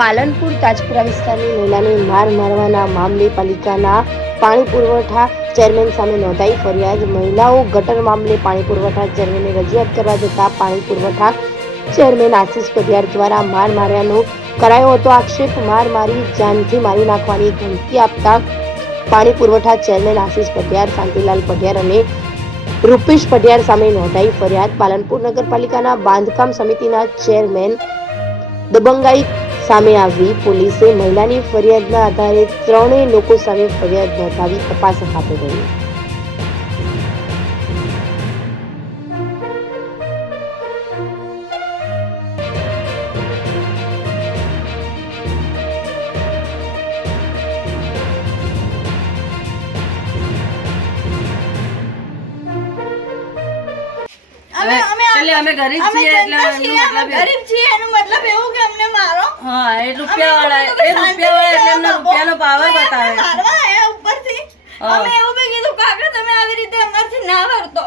પાલનપુર તાજપુરા વિસ્તારની મહિલાને માર મારવાના મામલે પાલિકાના પાણી પુરવઠા ચેરમેન સામે નોંધાઈ ફરિયાદ. મહિલાઓ ગટર મામલે પાણી પુરવઠા ચેરમેનને રજૂઆત કરવા જતા પાણી પુરવઠા ચેરમેન આશિષ પઢિયાર દ્વારા માર માર્યાનો કરાયો હતો આક્ષેપ. માર મારી જાનથી મારી નાખવાની ધમકી આપતા પાણી પુરવઠા ચેરમેન આશિષ પઢિયાર, શાંતિલાલ પઢિયાર અને રૂપેશ પઢિયાર સામે નોંધાઈ ફરિયાદ. પાલનપુર નગરપાલિકાના બાંધકામ સમિતિના ચેરમેન દબંગાઈ સામે આવી. પોલીસે મહિલાની ફરિયાદના આધારે ત્રણેય લોકો સામે ફરિયાદ નોંધાવી તપાસ હાથ ધરી. અમે ગરીબ છીએ એટલે ગરીબ છીએ એનો મતલબ એવું કે અમને મારો. હા, એ રૂપિયાવાળા એટલે એમના રૂપિયાનો પાવર બતાવે. મારવા આયા ઉપરથી. અમે એવું બી કીધું કાકા તમે આવી રીતે અમારથી ના વર્તો.